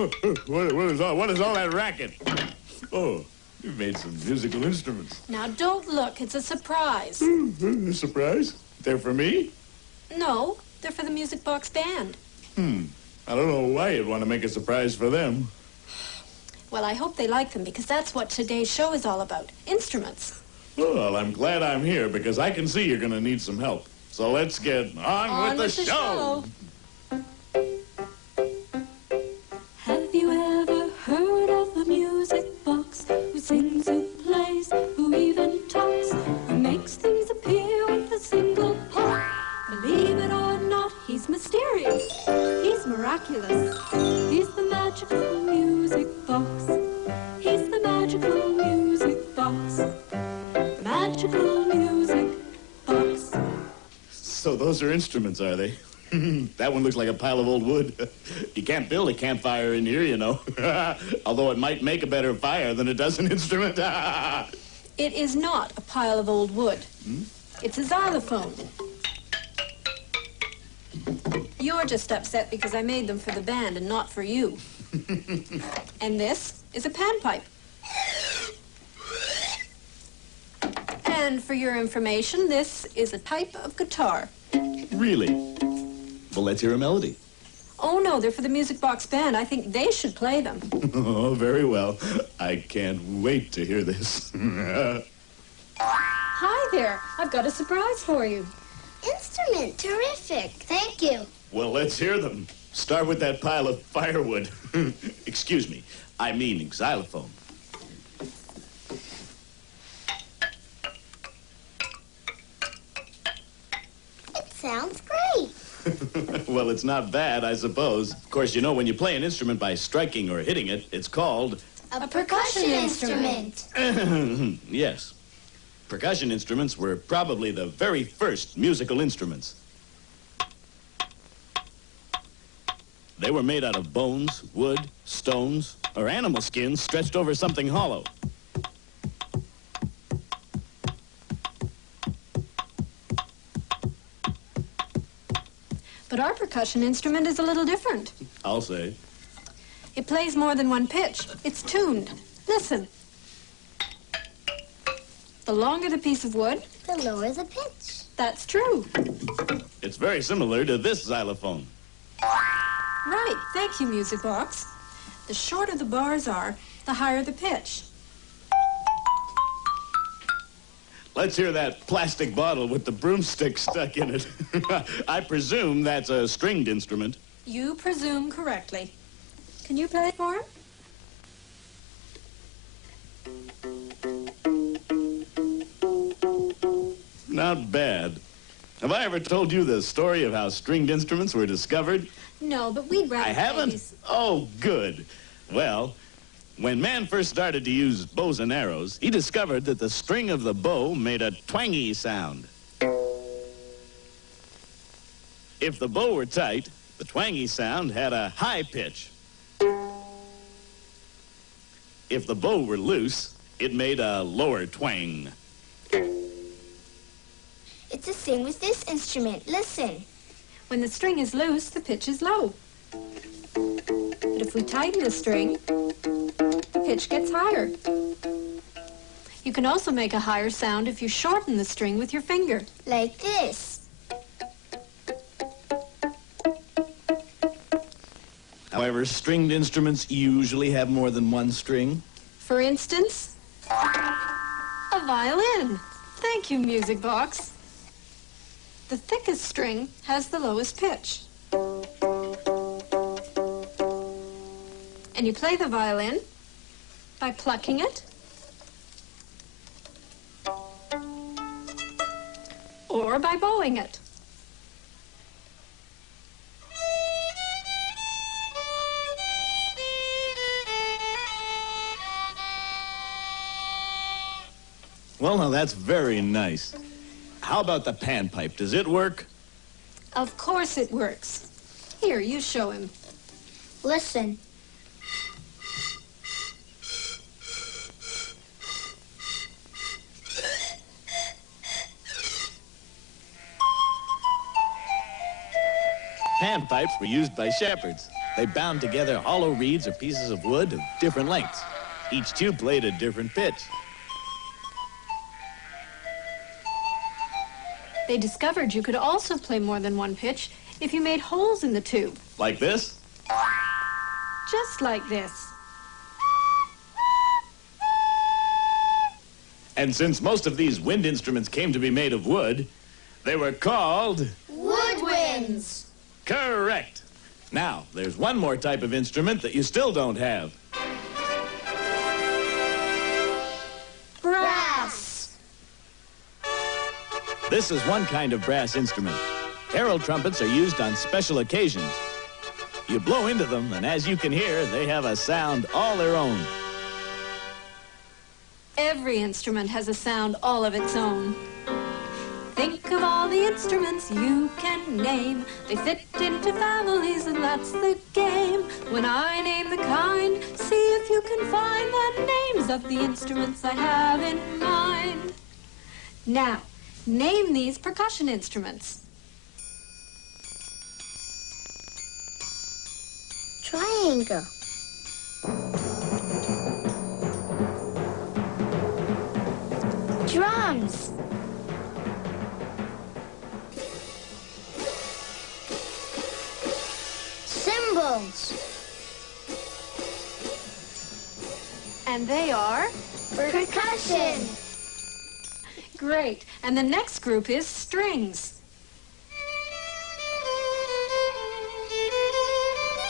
What is all that racket? Oh, you've made some musical instruments. Now, don't look. It's a surprise. A surprise? They're for me? No, they're for the Music Box Band. I don't know why you'd want to make a surprise for them. Well, I hope they like them, because that's what today's show is all about. Instruments. Well, I'm glad I'm here, because I can see you're going to need some help. So let's get on with the show. Have you ever heard of the Music Box? Who sings, who plays, who even talks, who makes things appear with a single pop? Believe it or not, he's mysterious. He's miraculous. He's the magical Music Box. He's the magical Music Box. Magical Music Box. So those are instruments, are they? That one looks like a pile of old wood. You can't build a campfire in here, you know. Although it might make a better fire than it does an instrument. It is not a pile of old wood. It's a xylophone. You're just upset because I made them for the band and not for you. And this is a panpipe. And for your information, this is a type of guitar. Really? Well, let's hear a melody. Oh, no, they're for the Music Box Band. I think they should play them. Oh, very well. I can't wait to hear this. Hi there. I've got a surprise for you. Instrument, terrific. Thank you. Well, let's hear them. Start with that pile of firewood. Excuse me. I mean xylophone. It sounds great. Well, it's not bad, I suppose. Of course, you know, when you play an instrument by striking or hitting it, it's called... A percussion instrument. Yes. Percussion instruments were probably the very first musical instruments. They were made out of bones, wood, stones, or animal skins stretched over something hollow. But our percussion instrument is a little different. I'll say. It plays more than one pitch. It's tuned. Listen. The longer the piece of wood, The lower the pitch. that's true. It's very similar to this xylophone. Right. Thank you, Music Box. The shorter the bars are, the higher the pitch. Let's hear that plastic bottle with the broomstick stuck in it. I presume that's a stringed instrument. You presume correctly. Can you play it for him? Not bad. Have I ever told you the story of how stringed instruments were discovered? No, but we'd rather I haven't? play these. Oh, good. Well, when man first started to use bows and arrows, he discovered that the string of the bow made a twangy sound. If the bow were tight, the twangy sound had a high pitch. If the bow were loose, it made a lower twang. It's the same with this instrument. Listen. When the string is loose, the pitch is low. But if we tighten the string, the pitch gets higher. You can also make a higher sound if you shorten the string with your finger. Like this. However, stringed instruments usually have more than one string. For instance, a violin. Thank you, Music Box. The thickest string has the lowest pitch. And you play the violin by plucking it or by bowing it. Well, now that's very nice. How about the panpipe? Does it work? Of course it works. Here, you show him. Listen. Panpipes were used by shepherds. They bound together hollow reeds or pieces of wood of different lengths. Each tube played a different pitch. They discovered you could also play more than one pitch if you made holes in the tube. Like this? Just like this. And since most of these wind instruments came to be made of wood, they were called... Woodwinds. Correct. Now, there's one more type of instrument that you still don't have. Brass. This is one kind of brass instrument. Herald trumpets are used on special occasions. You blow into them, and as you can hear, they have a sound all their own. Every instrument has a sound all of its own. Think of all the instruments you can name. They fit into families, and that's the game. When I name the kind, see if you can find the names of the instruments I have in mind. Now, name these percussion instruments. Triangle. Drums. Cymbals. And they are? Percussion. Great. And the next group is strings.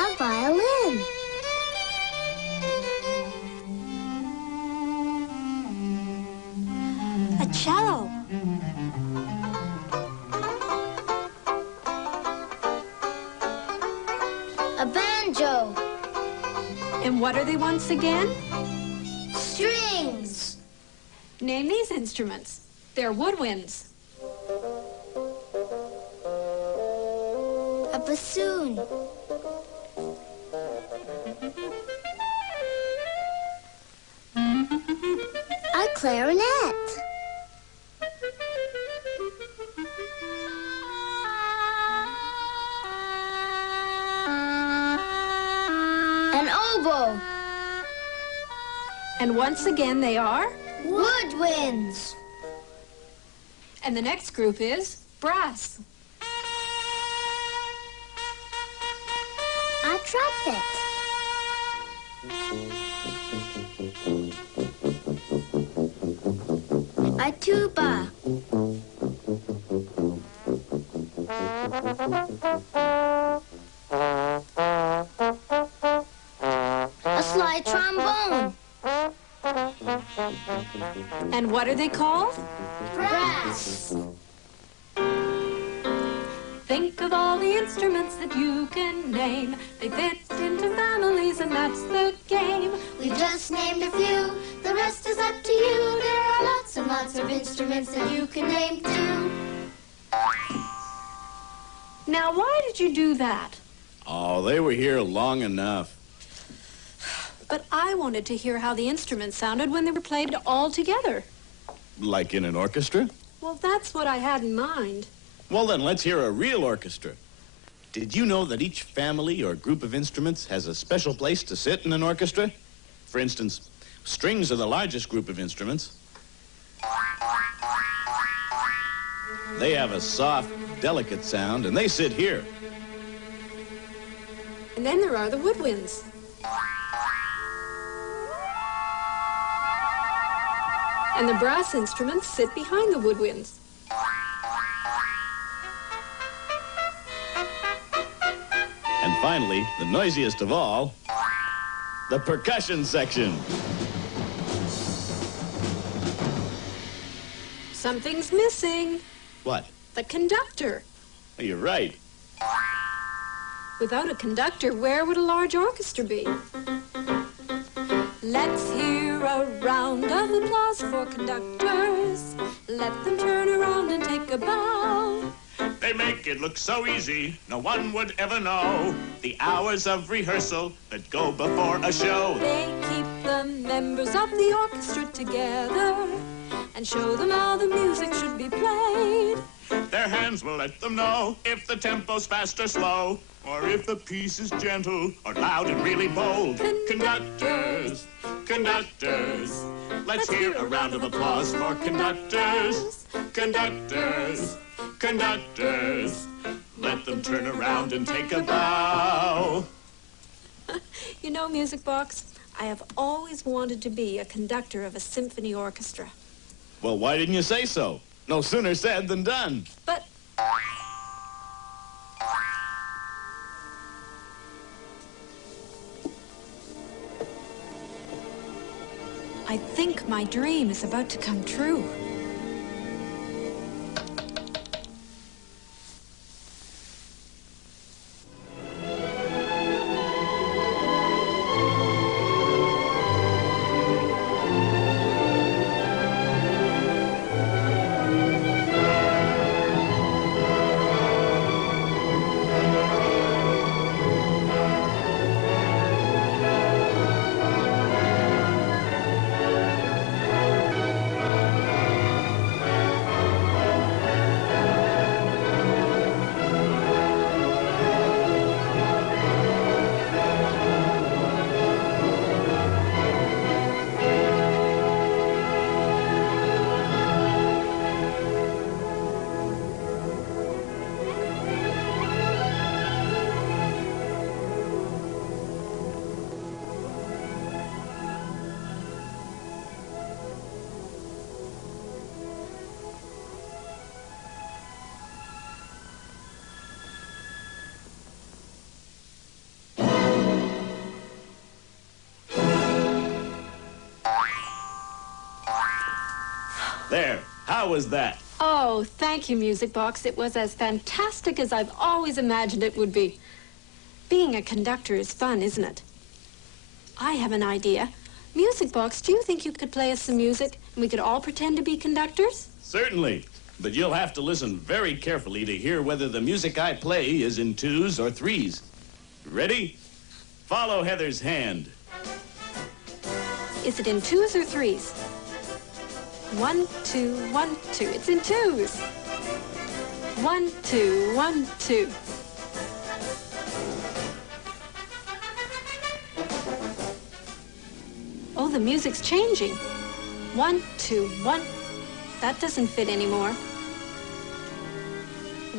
A violin. A cello. A banjo. And what are they once again? Strings. Name these instruments. They're woodwinds. A bassoon. A clarinet. An oboe. And once again, they are? Woodwinds. And the next group is brass. A trumpet. A tuba. A slide trombone. And what are they called? Brass. Think of all the instruments that you can name. They fit into families, and that's the game. We just named a few, the rest is up to you. There are lots and lots of instruments that you can name too. Now, why did you do that? Oh, they were here long enough. But I wanted to hear how the instruments sounded when they were played all together. Like in an orchestra? Well, that's what I had in mind. Well, then, let's hear a real orchestra. Did you know that each family or group of instruments has a special place to sit in an orchestra? For instance, strings are the largest group of instruments. They have a soft, delicate sound, and they sit here. And then there are the woodwinds. And the brass instruments sit behind the woodwinds. And finally, the noisiest of all, the percussion section. Something's missing. What? The conductor. Oh, you're right. Without a conductor, where would a large orchestra be? Let's hear a round of applause for conductors. Let them turn around and take a bow. They make it look so easy, no one would ever know the hours of rehearsal that go before a show. They keep the members of the orchestra together and show them how the music should be played. Their hands will let them know if the tempo's fast or slow. or if the piece is gentle or loud and really bold. Conductors, conductors, let's hear a round of applause for conductors. Conductors, conductors, let them turn around and take a bow. You know, Music Box, I have always wanted to be a conductor of a symphony orchestra. Well, why didn't you say so? No sooner said than done. But I think my dream is about to come true. There, how was that? Oh, thank you, Music Box. It was as fantastic as I've always imagined it would be. Being a conductor is fun, isn't it? I have an idea. Music Box, do you think you could play us some music and we could all pretend to be conductors? Certainly, but you'll have to listen very carefully to hear whether the music I play is in 2s or 3s. Ready? Follow Heather's hand. Is it in 2s or 3s? 1, 2, 1, 2. It's in 2s. 1, 2, 1, 2. Oh, the music's changing. 1, 2, 1. That doesn't fit anymore.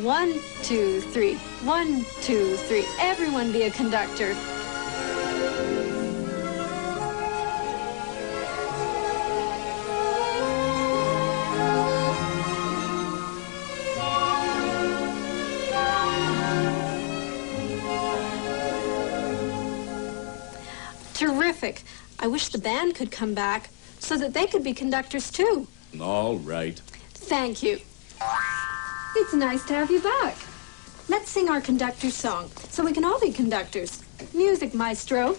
1, 2, 3. 1, 2, 3. Everyone be a conductor. Terrific. I wish the band could come back so that they could be conductors too. All right. Thank you. It's nice to have you back. Let's sing our conductor's song so we can all be conductors. Music, maestro.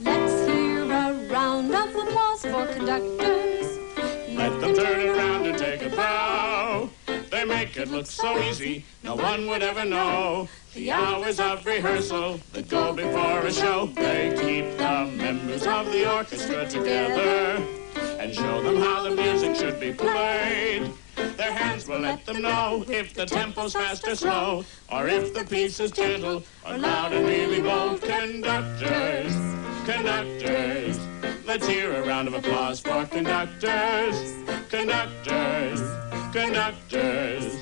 Let's hear a round of applause for conductors. Let them turn around and take a bow. They make it look so easy, no one would ever know. The hours of rehearsal that go before a show. They keep the members of the orchestra together and show them how the music should be played. Their hands will let them know if the tempo's fast or slow, or if the piece is gentle or loud and really bold. Conductors, conductors, let's hear a round of applause for conductors. Conductors, conductors,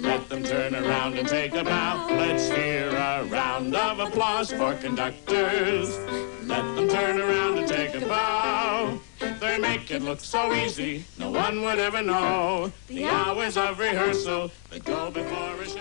let them turn around and take a bow. Let's hear a round of applause for conductors. Let them turn around and take a bow. They make it look so easy, no one would ever know. The hours of rehearsal that go before a show.